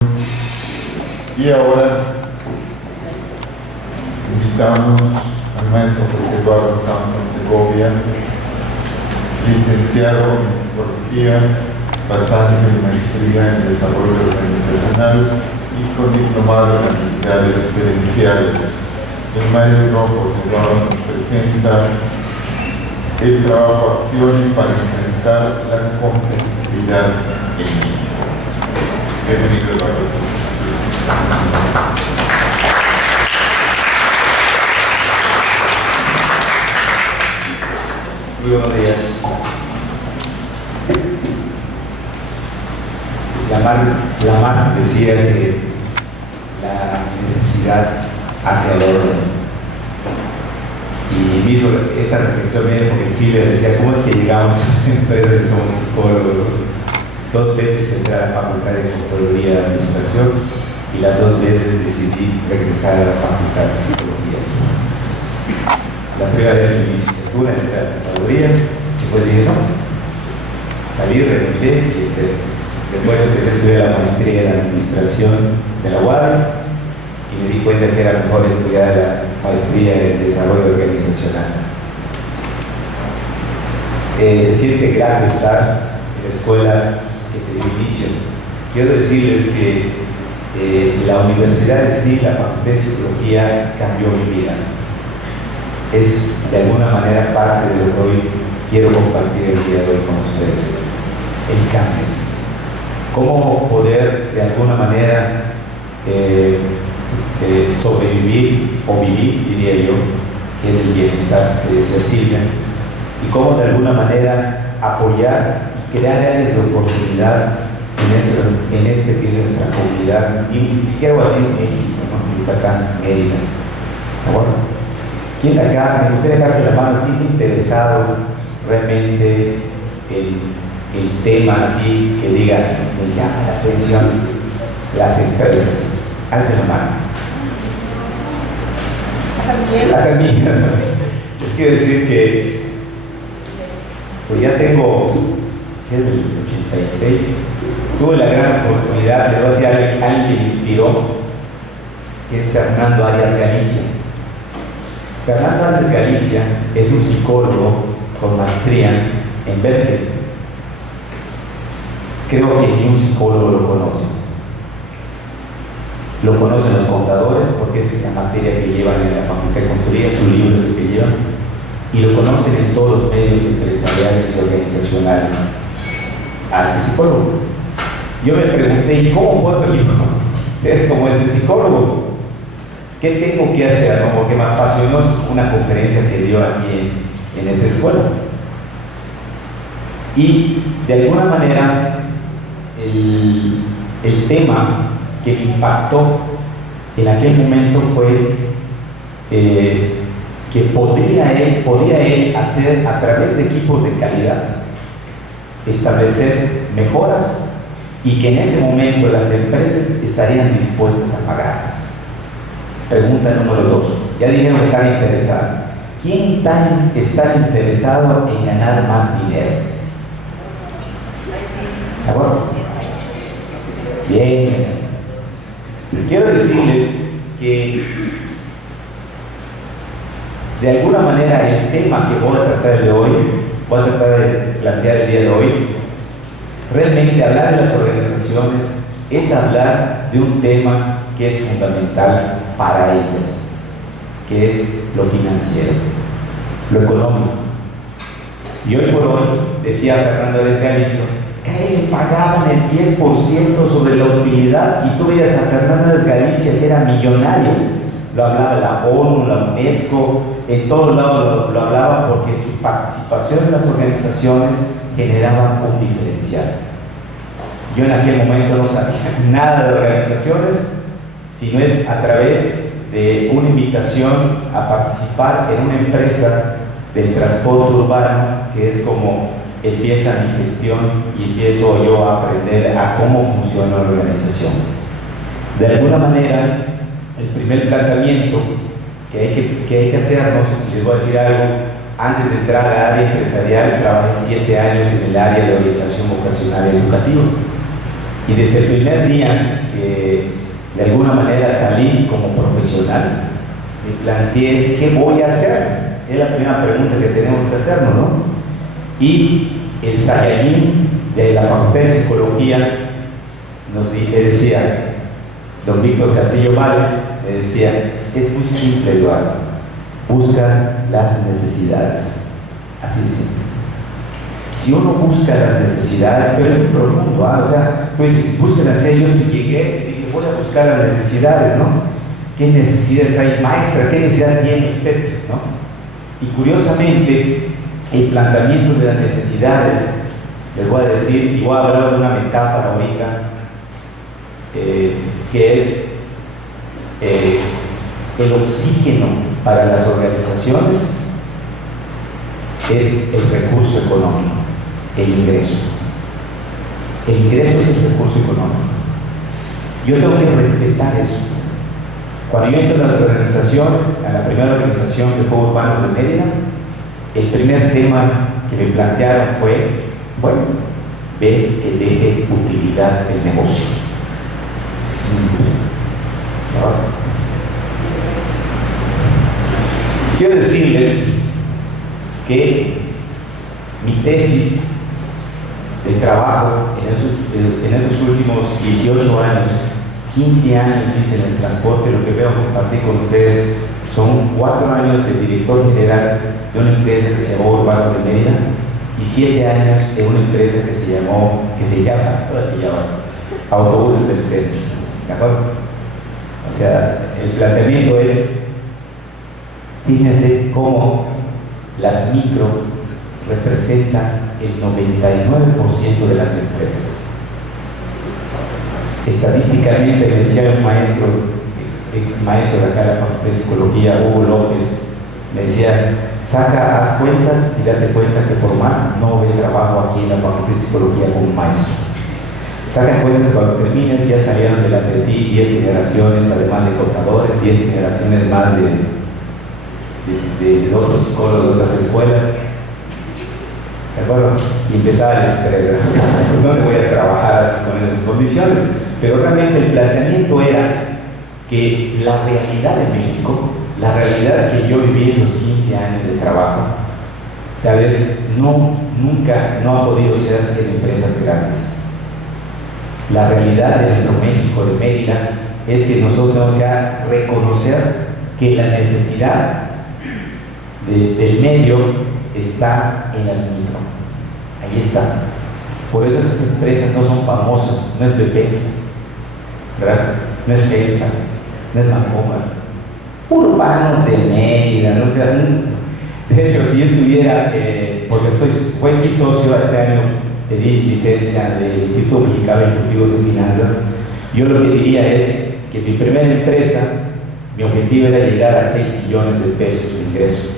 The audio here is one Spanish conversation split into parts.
Y ahora invitamos al maestro José Eduardo Campos Segovia, licenciado en Psicología, pasante de maestría en Desarrollo Organizacional y con diplomado en Habilidades Gerenciales. El maestro José Eduardo nos presenta el trabajo Acciones para enfrentar la competitividad en México. Bienvenido, Eduardo. Muy buenos días. Lamarck decía que la necesidad hace al orden. Y mismo esta reflexión viene porque Silvia decía, ¿cómo es que llegamos a las empresas y somos psicólogos? 2 veces entré a la facultad de Contaduría de Administración y las 2 veces decidí regresar a la facultad de Psicología. La primera vez en mi licenciatura entré a la Contaduría, después dije no, salí, renuncié y después empecé a estudiar la maestría en Administración de la UAD y me di cuenta que era mejor estudiar la maestría en Desarrollo Organizacional. Se siente grato estar en la escuela que te dio inicio. Quiero decirles que la universidad en sí, la Facultad de Psicología, cambió mi vida. Es de alguna manera parte de lo que hoy quiero compartir el día de hoy con ustedes. El cambio. Cómo poder de alguna manera sobrevivir o vivir, diría yo, que es el bienestar que decía Silvia, y cómo de alguna manera apoyar y crear áreas de oportunidad en este que es nuestra comunidad, y quiero así en México, ¿no? Yucatán, Mérida. Bueno, ¿quién de acá, me gustaría dejarse la mano, quién interesado realmente en el tema así que diga, me llama la atención las empresas? Alce la mano. También. Les quiero decir que pues ya tengo, ¿qué es el 86? Tuve la gran oportunidad, le voy a decir a alguien que me inspiró, que es Fernando Arias Galicia. Fernando Arias Galicia es un psicólogo con maestría en Berkeley. Creo que ni un psicólogo lo conoce. Lo conocen los contadores porque es la materia que llevan en la Facultad de Contaduría, su libro es el que llevan, y lo conocen en todos los medios empresariales y organizacionales a este psicólogo. Yo me pregunté, ¿y cómo puedo yo ser como este psicólogo? ¿Qué tengo que hacer? Como que me apasionó una conferencia que dio aquí en esta escuela. Y de alguna manera el tema que me impactó en aquel momento fue que podía él hacer a través de equipos de calidad, establecer mejoras y que en ese momento las empresas estarían dispuestas a pagarlas. Pregunta número 2. Ya dijeron que están interesadas. ¿Quién está interesado en ganar más dinero? ¿De acuerdo? Bien. Quiero decirles que de alguna manera el tema que voy a tratar de plantear el día de hoy, realmente hablar de las organizaciones es hablar de un tema que es fundamental para ellas, que es lo financiero, lo económico. Y hoy por hoy, decía Fernando Arias Galicia, que a él le pagaban el 10% sobre la utilidad, y tú veías a Fernando Arias Galicia que era millonario. Lo hablaba la ONU, la UNESCO, en todos lados lo hablaba porque su participación en las organizaciones generaba un diferencial. Yo en aquel momento no sabía nada de organizaciones, sino es a través de una invitación a participar en una empresa del transporte urbano, que es como empieza mi gestión y empiezo yo a aprender a cómo funciona la organización. De alguna manera, el primer planteamiento que hay que hacernos, y les voy a decir algo, antes de entrar al área empresarial, trabajé 7 años en el área de orientación vocacional y educativa. Y desde el primer día que de alguna manera salí como profesional, me planteé ¿qué voy a hacer? Es la primera pregunta que tenemos que hacernos, ¿no? Y el Saiyajin de la Facultad de Psicología le decía, don Víctor Castillo Valles, le decía, es muy simple, Eduardo, busca las necesidades, así de simple. Si uno busca las necesidades, pero es muy profundo, o sea, tú dices, búsquelas. Yo si llegué y dije, voy a buscar las necesidades, ¿no? ¿Qué necesidades hay, maestra? ¿Qué necesidad tiene usted, no? Y curiosamente, el planteamiento de las necesidades, les voy a decir, y voy a hablar de una metáfora ahorita, que es el oxígeno para las organizaciones, es el recurso económico, el ingreso. El ingreso es el recurso económico. Yo tengo que respetar eso. Cuando yo entro en las organizaciones, a la primera organización que fue Urbanos de Mérida, el primer tema que me plantearon fue, bueno, ve que deje utilidad el negocio. Simple. ¿No? Quiero decirles que mi tesis de trabajo en esos últimos 18 años, 15 años hice en el transporte, lo que veo compartir con ustedes son 4 años de director general de una empresa que se llamó Urbano de Mérida y 7 años de una empresa que se llama Autobuses del Centro. ¿De acuerdo? O sea, el planteamiento es, fíjense cómo las micro representan el 99% de las empresas. Estadísticamente, me decía un maestro, ex maestro de acá de la Facultad de Psicología, Hugo López, me decía, haz cuentas y date cuenta que por más no ve trabajo aquí en la Facultad de Psicología como maestro. Saca cuentas cuando termines, ya salieron delante de ti 10 generaciones, además de contadores, 10 generaciones más de otros psicólogos de otras escuelas. ¿De acuerdo? Y empezaba el estrés. No le voy a trabajar así con esas condiciones. Pero realmente el planteamiento era que la realidad de México, la realidad que yo viví esos 15 años de trabajo, tal vez nunca no ha podido ser en empresas grandes. La realidad de nuestro México, de Mérida, es que nosotros tenemos que reconocer que la necesidad del medio está en las micro. Ahí está. Por eso esas empresas no son famosas, no es Bepex, ¿verdad? No es FEMSA, no es Bancomer, Urbanos de Mérida, ¿no? O sea, de hecho, si yo estuviera, porque fui mi socio este año, pedí licencia del Instituto Mexicano de Ejecutivos en Finanzas, yo lo que diría es que mi primera empresa, mi objetivo era llegar a 6 millones de pesos de ingresos.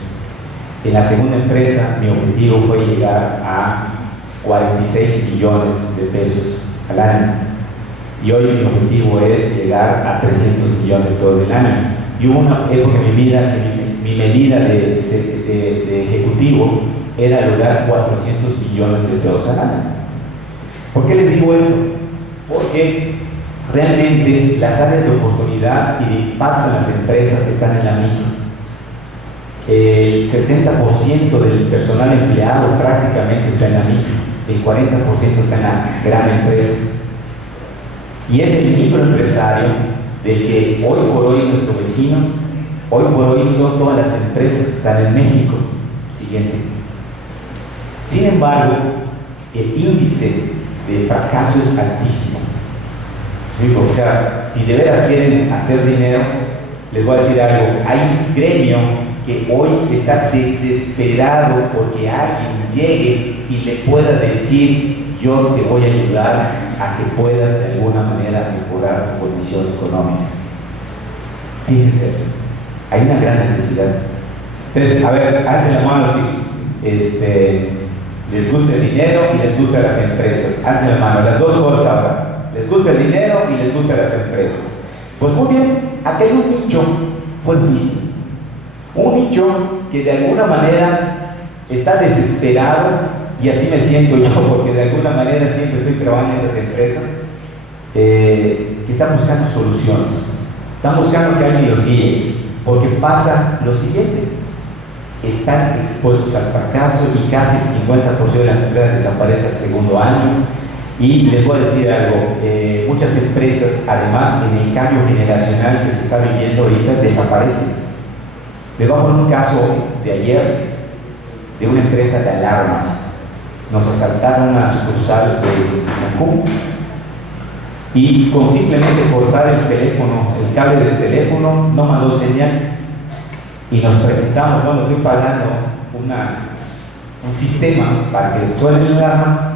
En la segunda empresa, mi objetivo fue llegar a 46 millones de pesos al año. Y hoy mi objetivo es llegar a 300 millones todo el año. Y hubo una época en mi vida que mi medida de ejecutivo era lograr 400 millones de pesos al año. ¿Por qué les digo esto? Porque realmente las áreas de oportunidad y de impacto en las empresas están en la micro. El 60% del personal empleado prácticamente está en la micro, el 40% está en la gran empresa. Y es el microempresario del que hoy por hoy nuestro vecino, hoy por hoy son todas las empresas que están en México. Siguiente. Sin embargo, el índice de fracaso es altísimo. ¿Sí? O sea, si de veras quieren hacer dinero, les voy a decir algo, hay un gremio que hoy está desesperado porque alguien llegue y le pueda decir, yo te voy a ayudar a que puedas de alguna manera mejorar tu condición económica. Fíjense eso, hay una gran necesidad. Entonces, a ver, alcen la mano si les gusta el dinero y les gustan las empresas. Alcen la mano, las dos cosas ahora. Les gusta el dinero y les gustan las empresas. Pues muy bien, aquí hay un nicho fuertísimo. Un nicho que de alguna manera está desesperado, y así me siento yo, porque de alguna manera siempre estoy trabajando en estas empresas, que están buscando soluciones, están buscando que alguien los guíe, porque pasa lo siguiente: están expuestos al fracaso y casi el 50% de las empresas desaparece al segundo año. Y les voy a decir algo, muchas empresas, además en el cambio generacional que se está viviendo ahorita, desaparecen. Les voy a poner un caso de ayer de una empresa de alarmas. Nos asaltaron una sucursal de Cancún y con simplemente cortar el teléfono, el cable del teléfono, no mandó señal. Y nos preguntamos, bueno, estoy pagando un sistema para que suene el alarma.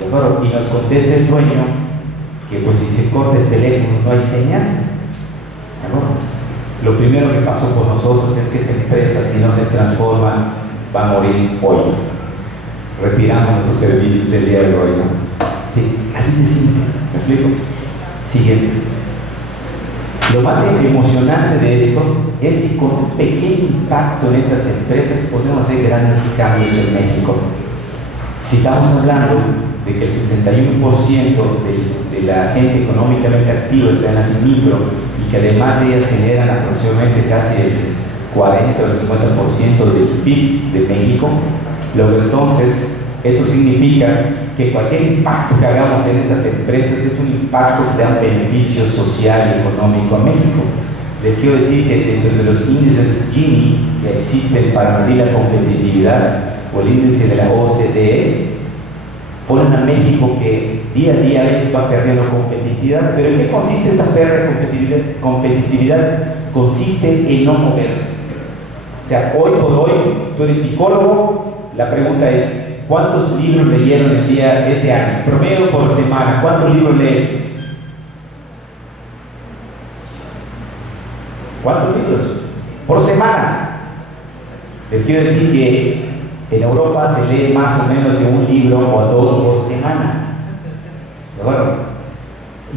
Y nos contesta el dueño que pues si se corta el teléfono no hay señal. Lo primero que pasó por nosotros es que esa empresa, si no se transforma, va a morir hoy. Retiramos los servicios el día de hoy, ¿no? Sí, así de simple. ¿Me explico? Siguiente. Lo más emocionante de esto es que con un pequeño impacto en estas empresas podemos hacer grandes cambios en México. Si estamos hablando de que el 61% de la gente económicamente activa está en las micro y que además ellas generan aproximadamente casi el 40 o el 50% del PIB de México, luego entonces esto significa que cualquier impacto que hagamos en estas empresas es un impacto que da un beneficio social y económico a México. Les quiero decir que dentro de los índices Gini que existen para medir la competitividad o el índice de la OCDE, ponen a México que día a día a veces va perdiendo competitividad. ¿Pero en qué consiste esa pérdida de competitividad? Consiste en no moverse. O sea, hoy por hoy, tú eres psicólogo, la pregunta es, ¿cuántos libros leyeron este año? Promedio por semana, ¿cuántos libros leen? ¿Cuántos libros? Por semana. Les quiero decir que en Europa se lee más o menos de un libro o dos por semana. Bueno,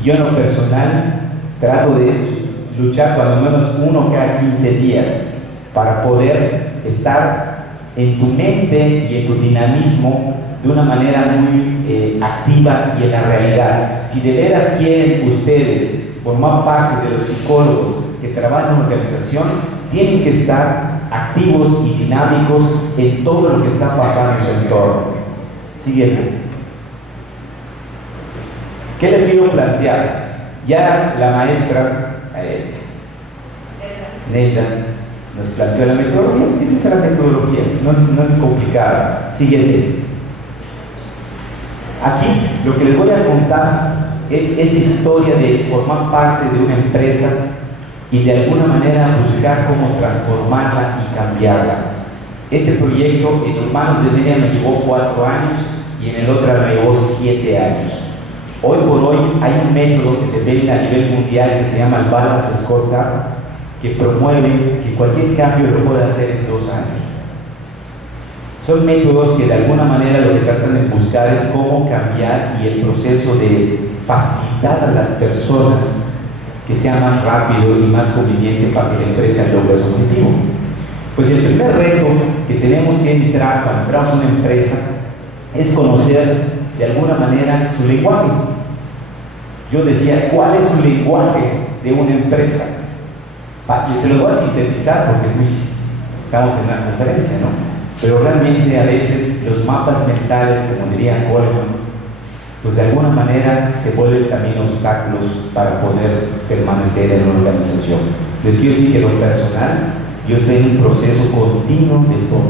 yo en lo personal trato de luchar cuando menos uno cada 15 días para poder estar en tu mente y en tu dinamismo de una manera muy activa y en la realidad. Si de veras quieren ustedes formar parte de los psicólogos que trabajan en una organización, tienen que estar activos y dinámicos en todo lo que está pasando en su entorno. Siguiente. ¿Qué les quiero plantear? Ya la maestra Nela nos planteó la metodología. Esa es la metodología, no es complicada. Siguiente. Aquí lo que les voy a contar es esa historia de formar parte de una empresa y de alguna manera buscar cómo transformarla y cambiarla. Este proyecto en Hermanos de Media me llevó 4 años y en el otro me llevó 7 años. Hoy por hoy hay un método que se ve a nivel mundial que se llama el Balance Scorecard, que promueve que cualquier cambio lo pueda hacer en 2 años. Son métodos que de alguna manera lo que tratan de buscar es cómo cambiar y el proceso de facilitar a las personas que sea más rápido y más conveniente para que la empresa logre su objetivo. Pues el primer reto que tenemos que entrar cuando entramos a una empresa es conocer de alguna manera su lenguaje. Yo decía, ¿cuál es su lenguaje de una empresa? Y se lo voy a sintetizar porque pues, estamos en una conferencia, ¿no? Pero realmente a veces los mapas mentales, como diría Coleman, pues de alguna manera se vuelven también obstáculos para poder permanecer en una organización. Les quiero decir que en lo personal, yo estoy en un proceso continuo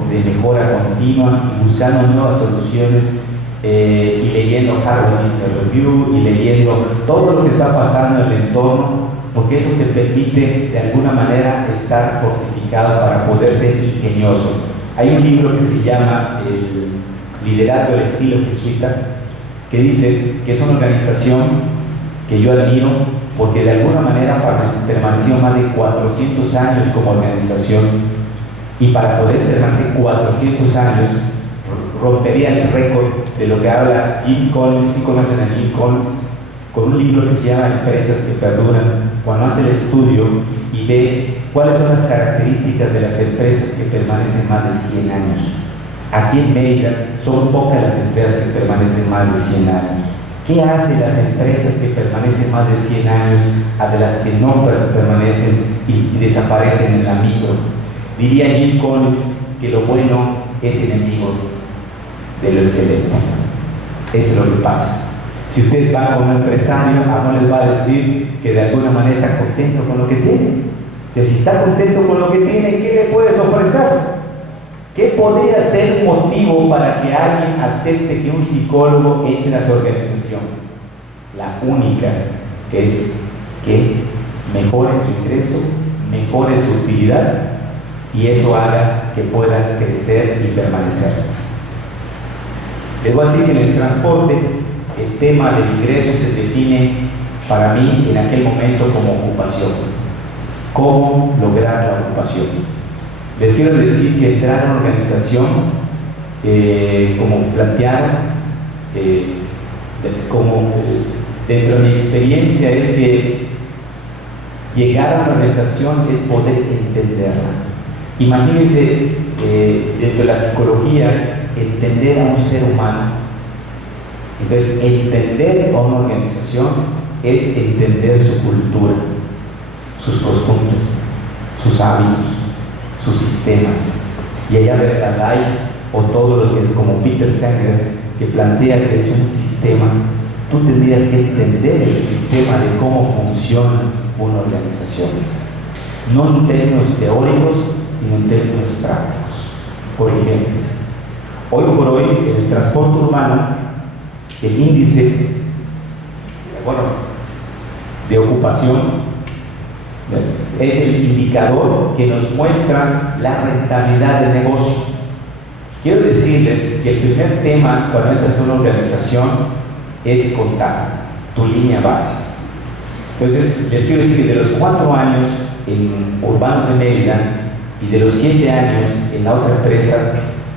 de mejora continua y buscando nuevas soluciones y leyendo Harvard Business Review y leyendo todo lo que está pasando en el entorno, porque eso te permite de alguna manera estar fortificado para poder ser ingenioso. Hay un libro que se llama El liderazgo del estilo jesuita, que dice que es una organización que yo admiro porque de alguna manera permaneció más de 400 años como organización, y para poder permanecer 400 años rompería el récord de lo que habla Jim Collins. Si conocen a Jim Collins, con un libro que se llama Empresas que Perduran, cuando hace el estudio y ve cuáles son las características de las empresas que permanecen más de 100 años. Aquí en Mérida son pocas las empresas que permanecen más de 100 años. ¿Qué hacen las empresas que permanecen más de 100 años a de las que no permanecen y desaparecen en la micro? Diría Jim Collins que lo bueno es enemigo de lo excelente. Eso es lo que pasa. Si ustedes van con un empresario, no les va a decir que de alguna manera está contento con lo que tiene. Que si está contento con lo que tiene, ¿qué le puedes ofrecer? ¿Qué podría ser un motivo para que alguien acepte que un psicólogo entre a su organización? La única es que mejore su ingreso, mejore su utilidad y eso haga que pueda crecer y permanecer. Les voy a decir que en el transporte el tema del ingreso se define para mí en aquel momento como ocupación. ¿Cómo lograr la ocupación? Les quiero decir que entrar a una organización, como plantearon, dentro de mi experiencia es que llegar a una organización es poder entenderla. Imagínense, dentro de la psicología, entender a un ser humano. Entonces, entender a una organización es entender su cultura, sus costumbres, sus hábitos, sus sistemas. Y allá Bertaday o todos los que, como Peter Singer, que plantea que es un sistema, tú tendrías que entender el sistema de cómo funciona una organización. No en términos teóricos, sino en términos prácticos. Por ejemplo, hoy por hoy en el transporte urbano, el índice de ocupación es el indicador que nos muestra la rentabilidad del negocio. Quiero decirles que el primer tema cuando entras a una organización es contar tu línea base. Entonces, les quiero decir que de los 4 años en Urbanos de Mérida y de los 7 años en la otra empresa,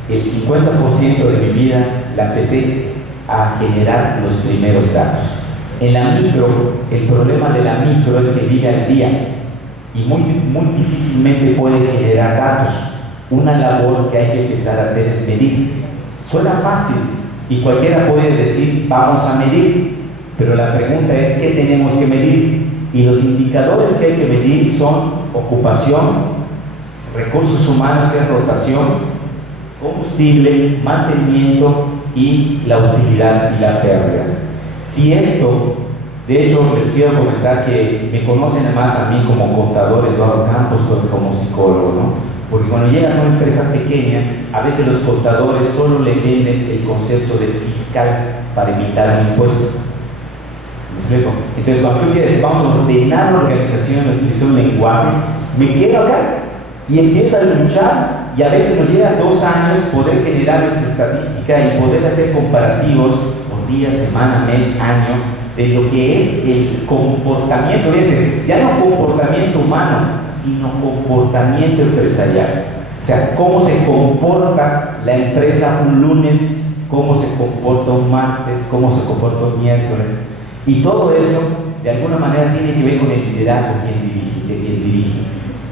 el 50% de mi vida la empecé a generar los primeros datos. En la micro, el problema de la micro es que vive al día y muy difícilmente puede generar datos. Una labor que hay que empezar a hacer es medir. Suena fácil y cualquiera puede decir vamos a medir, pero la pregunta es ¿qué tenemos que medir? Y los indicadores que hay que medir son ocupación, recursos humanos, que es rotación, combustible, mantenimiento y la utilidad y la pérdida. Si esto, de hecho les quiero comentar que me conocen además a mí como contador Eduardo Campos, como psicólogo, ¿no? Porque cuando llegas a una empresa pequeña, a veces los contadores solo le venden el concepto de fiscal para evitar un impuesto. ¿Me explico? Entonces cuando tú quieres, vamos a ordenar la organización, utilizar un lenguaje, me quedo acá y empiezo a luchar y a veces nos llega 2 años poder generar esta estadística y poder hacer comparativos por día, semana, mes, año de lo que es el comportamiento, fíjense, ya no comportamiento humano, sino comportamiento empresarial. O sea, cómo se comporta la empresa un lunes, cómo se comporta un martes, cómo se comporta un miércoles. Y todo eso, de alguna manera, tiene que ver con el liderazgo de quien dirige.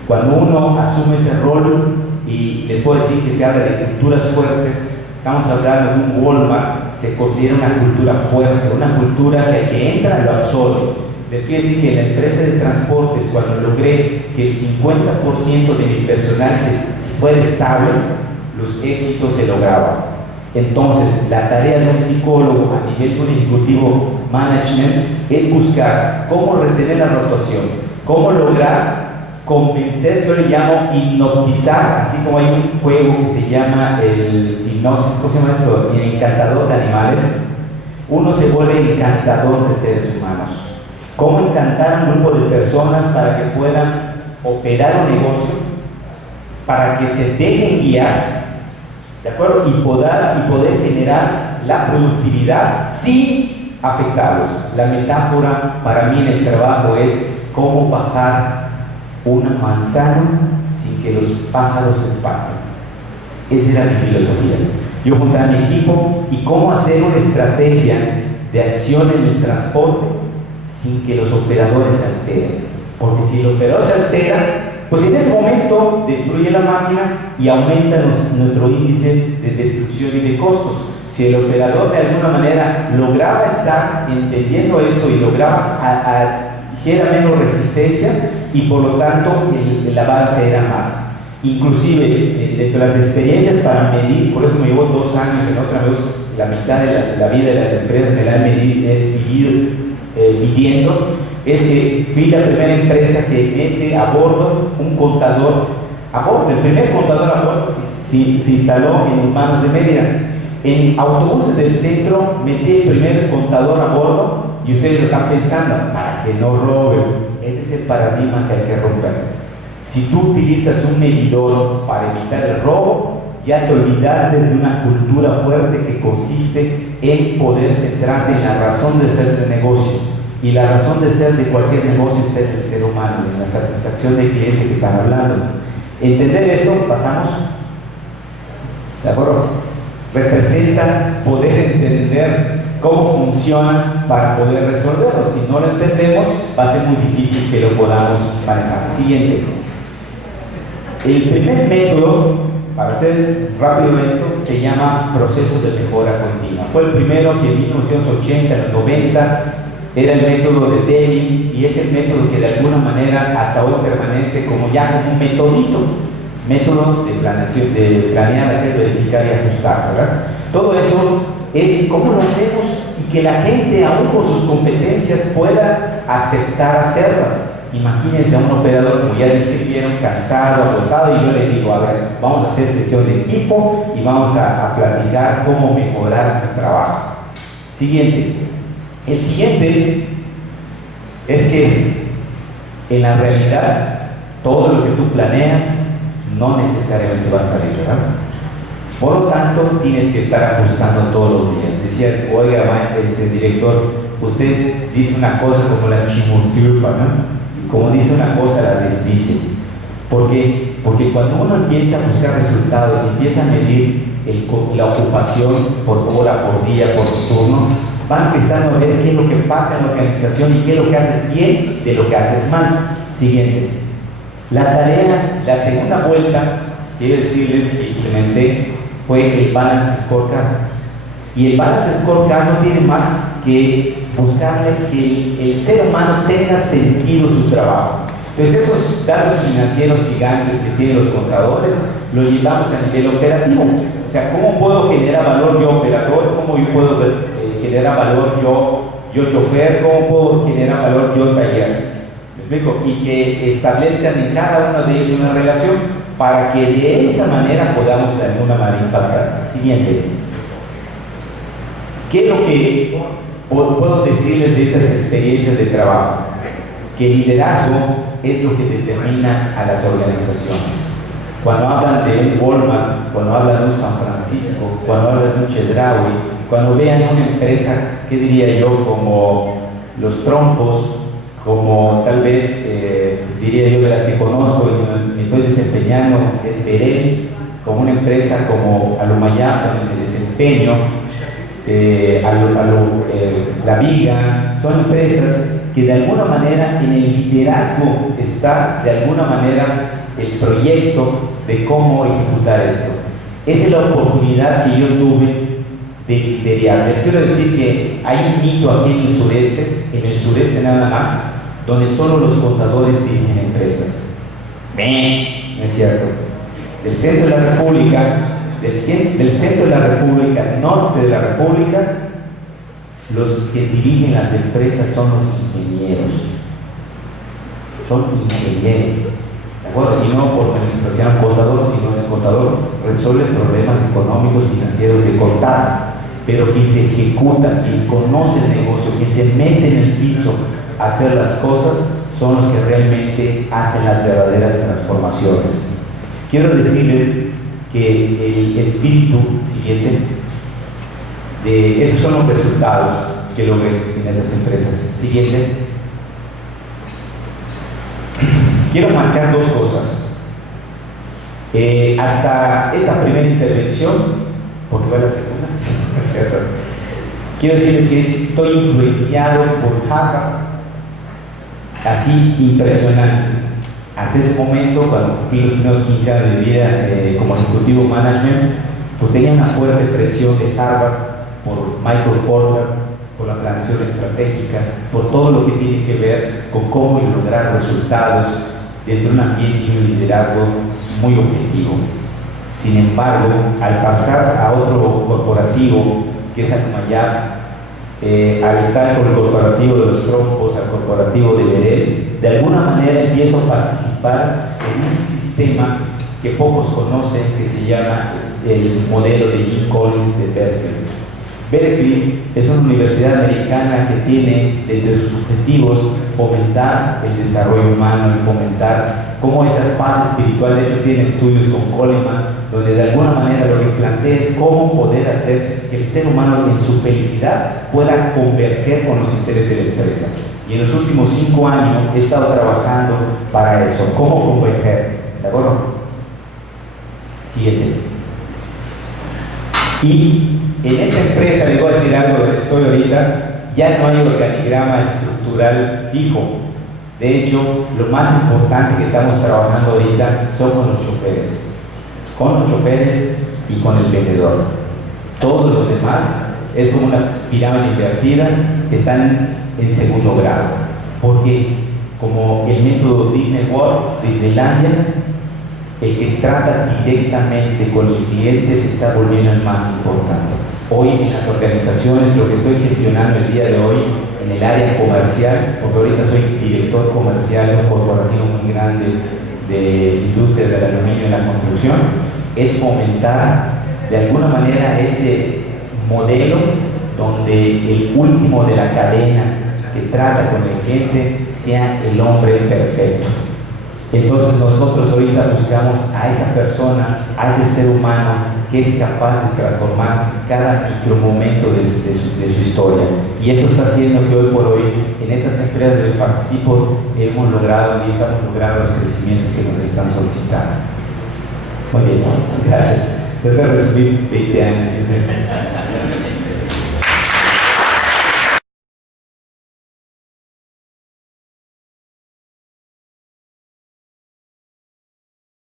Cuando uno asume ese rol, y les puedo decir que se habla de culturas fuertes, estamos hablando de un Walmart, se considera una cultura fuerte, una cultura que al que entra lo absorbe. Les quiero decir que en la empresa de transportes, cuando logré que el 50% de mi personal se fuera estable, los éxitos se lograban. Entonces, la tarea de un psicólogo a nivel de un ejecutivo management es buscar cómo retener la rotación, cómo lograr convencer, yo le llamo hipnotizar, así como hay un juego que se llama el hipnosis, ¿cómo se llama esto? El encantador de animales. Uno se vuelve encantador de seres humanos. ¿Cómo encantar a un grupo de personas para que puedan operar un negocio, para que se dejen guiar, ¿de acuerdo? Y poder generar la productividad sin afectarlos. La metáfora para mí en el trabajo es cómo bajar una manzana sin que los pájaros se espanten. Esa era mi filosofía. Yo junté a mi equipo y cómo hacer una estrategia de acción en el transporte sin que los operadores se alteren. Porque si el operador se altera, pues en ese momento destruye la máquina y aumenta nuestro índice de destrucción y de costos. si el operador de alguna manera lograba estar entendiendo esto y lograba hiciera menos resistencia y por lo tanto el avance era más. Inclusive dentro de las experiencias para medir, por eso me llevó 2 años, en otra vez la mitad de la vida de las empresas me la he vivido midiendo, es que fui la primera empresa que mete a bordo un contador a bordo. El primer contador a bordo se instaló en Humanos de Mérida. En autobuses del centro metí el primer contador a bordo y ustedes lo están pensando, para que no roben. Ese es el paradigma que hay que romper. Si tú utilizas un medidor para evitar el robo, ya te olvidaste de una cultura fuerte que consiste en poder centrarse en la razón de ser del negocio. Y la razón de ser de cualquier negocio está en el ser humano, en la satisfacción del cliente que están hablando. Entender esto, pasamos. ¿De acuerdo? Representa poder entender cómo funciona para poder resolverlo. Si no lo entendemos, va a ser muy difícil que lo podamos manejar. Siguiente. El primer método, para hacer rápido esto, se llama proceso de mejora continua. Fue el primero que en 1980, en los 90, era el método de Deming, y es el método que de alguna manera hasta hoy permanece como un método de planeación, de planear, hacer, verificar y ajustar, ¿verdad? Todo eso es cómo lo hacemos y que la gente, aún con sus competencias, pueda aceptar hacerlas. Imagínense a un operador, como ya describieron, cansado, agotado, y yo le digo, a ver, vamos a hacer sesión de equipo y vamos a platicar cómo mejorar el trabajo. Siguiente. El siguiente es que en la realidad todo lo que tú planeas no necesariamente va a salir, ¿verdad? Por lo tanto, tienes que estar ajustando todos los días. Decía, oiga, director, usted dice una cosa como la chimurtrufa, ¿no? Como dice una cosa, la desdice. ¿Por qué? Porque cuando uno empieza a buscar resultados, empieza a medir la ocupación por hora, por día, por turno, va empezando a ver qué es lo que pasa en la organización y qué es lo que haces bien de lo que haces mal. Siguiente. La tarea, la segunda vuelta, quiero decirles que implementé, fue el Balance Scorecard. Y el Balance Scorecard no tiene más que buscarle que el ser humano tenga sentido su trabajo. Entonces esos datos financieros gigantes que tienen los contadores los llevamos a nivel operativo. O sea, ¿cómo puedo generar valor yo operador? ¿Cómo yo puedo generar valor yo chofer? ¿Cómo puedo generar valor yo taller? ¿Me explico? Y que establezcan en cada uno de ellos una relación para que de esa manera podamos de alguna manera impactar. Siguiente. ¿Qué es lo que puedo decirles de estas experiencias de trabajo? Que el liderazgo es lo que determina a las organizaciones. Cuando hablan de un Walmart, cuando hablan de un San Francisco, cuando hablan de un Chedraui, cuando vean una empresa, ¿qué diría yo? Como Los Trompos, como tal vez, diría yo, de las que conozco y me estoy desempeñando, que es Berel, como una empresa como Alumayá, donde me desempeño, La Viga, son empresas que de alguna manera en el liderazgo está de alguna manera el proyecto de cómo ejecutar esto. Esa es la oportunidad que yo tuve de liderar. Les quiero decir que hay un mito aquí en el sureste nada más, donde solo los contadores dirigen empresas. No es cierto. Del centro de la República, del centro de la República, norte de la República, los que dirigen las empresas son los ingenieros. Son ingenieros. ¿De acuerdo? Y no porque se llama contador, sino el contador resuelve problemas económicos, financieros de contar. Pero quien se ejecuta, quien conoce el negocio, quien se mete en el piso a hacer las cosas, son los que realmente hacen las verdaderas transformaciones. Quiero decirles que el espíritu siguiente, estos son los resultados que logré en esas empresas. Siguiente. Quiero marcar dos cosas. Hasta esta primera intervención, porque va la segunda, ¿cierto? Quiero decirles que estoy influenciado por Harvard, así impresionante. Hasta ese momento, cuando cumplí los primeros 15 años de vida como ejecutivo management, pues tenía una fuerte presión de Harvard por Michael Porter, por la planeación estratégica, por todo lo que tiene que ver con cómo lograr resultados dentro de un ambiente y un liderazgo muy objetivo. Sin embargo, al pasar a otro corporativo, que es Anumayab, al estar con el corporativo de los trompos, al corporativo de Berel, de alguna manera empiezo a participar en un sistema que pocos conocen, que se llama el modelo de Jim Collins de Berkeley. Berkeley es una universidad americana que tiene entre sus objetivos fomentar el desarrollo humano y fomentar cómo esa paz espiritual. De hecho tiene estudios con Coleman, donde de alguna manera lo que plantea es cómo poder hacer que el ser humano en su felicidad pueda converger con los intereses de la empresa. Y en los últimos 5 años he estado trabajando para eso, cómo converger, ¿de acuerdo? 7. Y en esta empresa, les voy a decir algo de lo que estoy ahorita, ya no hay organigrama estructural fijo. De hecho, lo más importante que estamos trabajando ahorita son con los choferes. Con los choferes y con el vendedor. Todos los demás es como una pirámide invertida, están en segundo grado. Porque como el método Disney World, Disneylandia, el que trata directamente con el cliente se está volviendo el más importante. Hoy en las organizaciones, lo que estoy gestionando el día de hoy en el área comercial, porque ahorita soy director comercial de un corporativo muy grande de industria del aluminio y la construcción, es fomentar de alguna manera ese modelo donde el último de la cadena que trata con el cliente sea el hombre perfecto. Entonces nosotros ahorita buscamos a esa persona, a ese ser humano que es capaz de transformar cada micromomento de su historia. Y eso está haciendo que hoy por hoy en estas empresas donde participo hemos logrado y estamos logrando los crecimientos que nos están solicitando. Muy bien, gracias. Después de resumir 20 años.